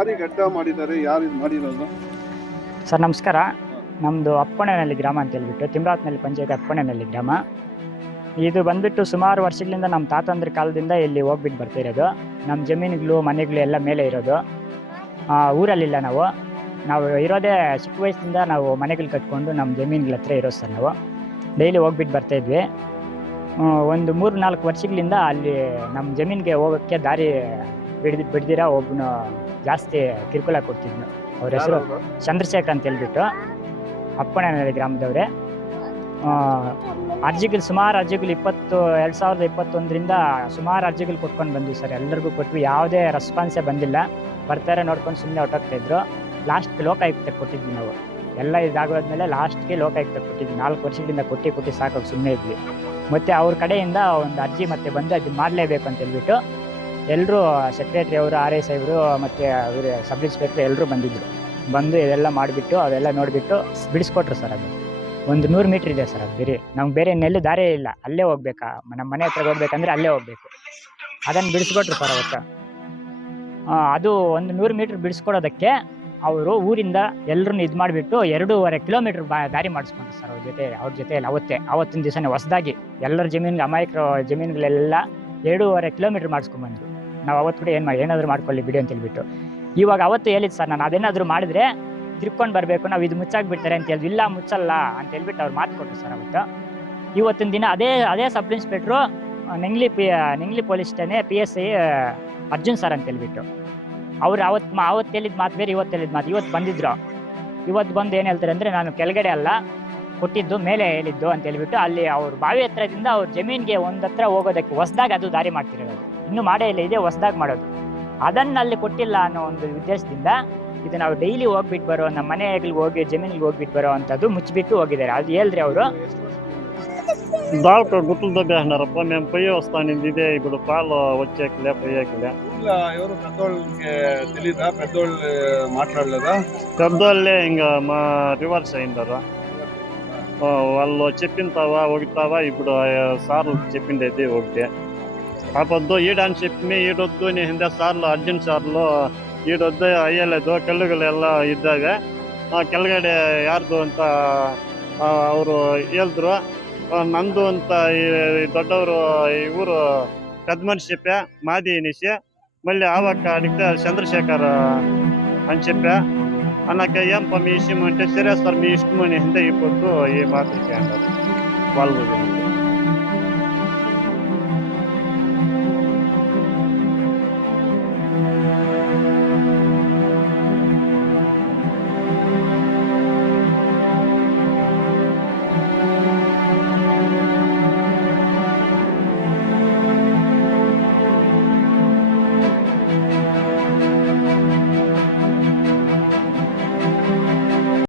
ದಾರಿಗೆ ಅಡ್ಡ ಮಾಡಿದ್ದಾರೆ, ಯಾರು ಇದು ಮಾಡಿರೋದು? ಸರ್ ನಮಸ್ಕಾರ. ನಮ್ಮದು ಅಪ್ಪಣೆನಲ್ಲಿ ಗ್ರಾಮ ಅಂತ ಹೇಳ್ಬಿಟ್ಟು ತಿಮ್ರಾತ್ನಲ್ಲಿ ಪಂಚಾಯತ್ ಅಪ್ಪಣೆನಲ್ಲಿ ಗ್ರಾಮ. ಇದು ಬಂದ್ಬಿಟ್ಟು ಸುಮಾರು ವರ್ಷಗಳಿಂದ ನಮ್ಮ ತಾತಂದ್ರ ಕಾಲದಿಂದ ಇಲ್ಲಿ ಹೋಗ್ಬಿಟ್ಟು ಬರ್ತಿರೋದು. ನಮ್ಮ ಜಮೀನುಗಳು ಮನೆಗಳು ಎಲ್ಲ ಮೇಲೆ ಇರೋದು. ಊರಲ್ಲಿಲ್ಲ ನಾವು ಇರೋದೇ ಚಿಕ್ಕ ವಯಸ್ಸಿಂದ ನಾವು ಮನೆಗಳು ಕಟ್ಕೊಂಡು ನಮ್ಮ ಜಮೀನುಗಳ ಹತ್ರ ಇರೋದು ಸರ್. ನಾವು ಡೈಲಿ ಹೋಗ್ಬಿಟ್ಟು ಬರ್ತಾಯಿದ್ವಿ. ಒಂದು 3-4 ವರ್ಷಗಳಿಂದ ಅಲ್ಲಿ ನಮ್ಮ ಜಮೀನಿಗೆ ಹೋಗೋಕ್ಕೆ ದಾರಿ ಬಿಡ್ದಿರ ಒಬ್ಬನು ಜಾಸ್ತಿ ಕಿರುಕುಳ ಕೊಡ್ತಿದ್ನು. ಅವ್ರ ಹೆಸರು ಚಂದ್ರಶೇಖರ್ ಅಂತ ಹೇಳ್ಬಿಟ್ಟು ಅಪ್ಪಣೆನಲ್ಲಿ ಗ್ರಾಮದವ್ರೆ. ಅರ್ಜಿಗಳು ಸುಮಾರು ಅರ್ಜಿಗಳು 2021ರಿಂದ ಸುಮಾರು ಅರ್ಜಿಗಳು ಕೊಟ್ಕೊಂಡು ಬಂದ್ವಿ ಸರ್. ಎಲ್ಲರಿಗೂ ಕೊಟ್ವಿ, ಯಾವುದೇ ರೆಸ್ಪಾನ್ಸೇ ಬಂದಿಲ್ಲ. ಬರ್ತಾರೆ ನೋಡ್ಕೊಂಡು ಸುಮ್ಮನೆ ಹೊಟ್ಟೋಗ್ತಾಯಿದ್ರು. ಲಾಸ್ಟ್ ಲೋಕಾಯುಕ್ತಕ್ಕೆ ಕೊಟ್ಟಿದ್ವಿ ನಾವು. ಎಲ್ಲ ಇದಾಗೋದ್ಮೇಲೆ ಲಾಸ್ಟ್ಗೆ ಲೋಕಾಯುಕ್ತಕ್ಕೆ ಕೊಟ್ಟಿದ್ವಿ. 4 ವರ್ಷಗಳಿಂದ ಕೊಟ್ಟು ಸಾಕೋಗಿ ಸುಮ್ಮನೆ ಇದ್ವಿ. ಮತ್ತು ಅವ್ರ ಕಡೆಯಿಂದ ಒಂದು ಅರ್ಜಿ ಮತ್ತೆ ಬಂದು ಅದು ಮಾಡಲೇಬೇಕು ಅಂತ ಹೇಳ್ಬಿಟ್ಟು ಎಲ್ಲರೂ ಸೆಕ್ರೆಟ್ರಿ ಅವರು, RI ಸಾಹೇಬರು ಮತ್ತು ಅವರು ಸಬ್ ಇನ್ಸ್ಪೆಕ್ಟ್ರ್ ಎಲ್ಲರೂ ಬಂದು ಇದೆಲ್ಲ ಮಾಡಿಬಿಟ್ಟು ಅವೆಲ್ಲ ನೋಡಿಬಿಟ್ಟು ಬಿಡಿಸ್ಕೊಟ್ರು ಸರ್. ಅದು ಒಂದು 100 ಮೀಟ್ರ್ ಇದೆ ಸರ್. ಅದು ನಮ್ಗೆ ಬೇರೆ ಇನ್ನೆಲ್ಲೂ ದಾರಿ ಇಲ್ಲ, ಅಲ್ಲೇ ಹೋಗ್ಬೇಕಾ, ನಮ್ಮ ಮನೆ ಹತ್ರ ಹೋಗ್ಬೇಕಂದ್ರೆ ಅಲ್ಲೇ ಹೋಗ್ಬೇಕು. ಅದನ್ನು ಬಿಡಿಸ್ಕೊಟ್ರು ಸರ್ ಅವತ್ತು. ಅದು ಒಂದು 100 ಮೀಟ್ರ್ ಬಿಡಿಸ್ಕೊಡೋದಕ್ಕೆ ಅವರು ಊರಿಂದ ಎಲ್ಲರನ್ನು ಇದು ಮಾಡಿಬಿಟ್ಟು 2.5 ಕಿಲೋಮೀಟ್ರ್ ದಾರಿ ಮಾಡಿಸ್ಕೊಂಡ್ರು ಸರ್ ಅವ್ರ ಜೊತೆಯಲ್ಲಿ. ಅವತ್ತಿನ ದಿವಸನೇ ಹೊಸದಾಗಿ ಎಲ್ಲರ ಜಮೀನಿಗೆ ಅಮಾಯಕರ ಜಮೀನುಗಳೆಲ್ಲ 2.5 ಕಿಲೋಮೀಟ್ರ್ ಮಾಡಿಸ್ಕೊಂಡ್ಬಂದ್ರು. ನಾವು ಅವತ್ತು ಕೂಡ ಏನಾದರೂ ಮಾಡ್ಕೊಳ್ಳಿ ಬಿಡಿ ಅಂತ ಹೇಳ್ಬಿಟ್ಟು. ಇವಾಗ ಅವತ್ತು ಹೇಳಿದ್ದು ಸರ್, ನಾನು ಅದೇನಾದರೂ ಮಾಡಿದ್ರೆ ತಿರ್ಕೊಂಡು ಬರಬೇಕು, ನಾವು ಇದು ಮುಚ್ಚಾಕ್ಬಿಡ್ತಾರೆ ಅಂತ ಹೇಳಿದ್ವಿ. ಇಲ್ಲ ಮುಚ್ಚಲ್ಲ ಅಂತ ಹೇಳ್ಬಿಟ್ಟು ಅವ್ರು ಮಾತು ಕೊಟ್ಟರು ಸರ್ ಅವತ್ತು. ಇವತ್ತಿನ ದಿನ ಅದೇ ಸಬ್ ಇನ್ಸ್ಪೆಕ್ಟ್ರು ನಿಂಗ್ಲಿ ಪೊಲೀಸ್ ಠಾಣೆ PSI ಅರ್ಜುನ್ ಸರ್ ಅಂತ ಹೇಳ್ಬಿಟ್ಟು ಅವ್ರು ಅವತ್ತು ಹೇಳಿದ ಮಾತು ಬೇರೆ, ಇವತ್ತು ಹೇಳಿದ ಮಾತು. ಇವತ್ತು ಬಂದಿದ್ರು. ಇವತ್ತು ಬಂದು ಏನು ಹೇಳ್ತಾರೆ ಅಂದರೆ, ನಾನು ಕೆಳಗಡೆ ಅಲ್ಲ ಕೊಟ್ಟಿದ್ದು, ಮೇಲೆ ಹೇಳಿದ್ದು ಅಂತ ಹೇಳ್ಬಿಟ್ಟು ಅಲ್ಲಿ ಅವ್ರ ಬಾವಿ ಹತ್ರದಿಂದ ಅವ್ರ ಜಮೀನಿಗೆ ಒಂದು ಹತ್ರ ಹೋಗೋದಕ್ಕೆ ಹೊಸದಾಗಿ ಅದು ದಾರಿ ಮಾಡ್ತಿರೋದು. ಇನ್ನೂ ಮಾಡೇ ಇಲ್ಲ, ಇದೆ ಹೊಸದಾಗಿ ಮಾಡೋದು. ಅದನ್ನು ಅಲ್ಲಿ ಕೊಟ್ಟಿಲ್ಲ ಅನ್ನೋ ಒಂದು ಉದ್ದೇಶದಿಂದ ಇದು ನಾವು ಡೈಲಿ ಹೋಗ್ಬಿಟ್ಟು ಬರೋ, ನಮ್ಮ ಮನೆಗಳಿಗೆ ಹೋಗಿ ಜಮೀನಿಗೆ ಹೋಗ್ಬಿಟ್ಟು ಬರೋ ಅಂಥದ್ದು ಮುಚ್ಚಿಬಿಟ್ಟು ಹೋಗಿದ್ದಾರೆ. ಅದು ಹೇಳಿದ್ರಿ ಅವರು. దాంట్లో గుట్లు దొబ్బేసినారప్ప. మేము పొయ్యి వస్తానింది ఇప్పుడు పాలు వచ్చేకలే పొయ్యేకలే. ఎవరు పెద్దోళ్ళకి తెలీదా? పెద్దోళ్ళు మాట్లాడలేదా? పెద్దోళ్ళే ఇంకా మా రివర్స్ అయిందారు. వాళ్ళు చెప్పింతావా ఒకటావా ఇప్పుడు సార్లు చెప్పిండేది ఒకటి. కాకపోతే ఈడని చెప్పి ఈడొద్దు నీ ಹಿಂದೆ ಸಾರ್ಲು ಅರ್ಜೆಂಟ್ ಸಾರ್ಲು ಈಡೊದ್ದು ಅಯ್ಯలేదు ಕಲ್ಲುಗಳೆಲ್ಲ ಇದ್ದಾವೆ. ಕೆಳಗಡೆ ಯಾರ್ದು ಅಂತ ಅವರು ಹೇಳಿದ್ರು. ನಂದು ಅಂತ ఈ దొడ్డವರು ఊరు పెద్ద మనిషి చెప్పా, మాది అనేసి. మళ్ళీ ఆవక్క అడిగితే చంద్రశేఖర్ అని చెప్పా. అన్నాక ఏం మీ ఇష్టం అంటే, సరే సార్ మీ ఇష్టం అని అంటే ఇప్పుడు ఈ మాత్రమే అన్నారు వాళ్ళు.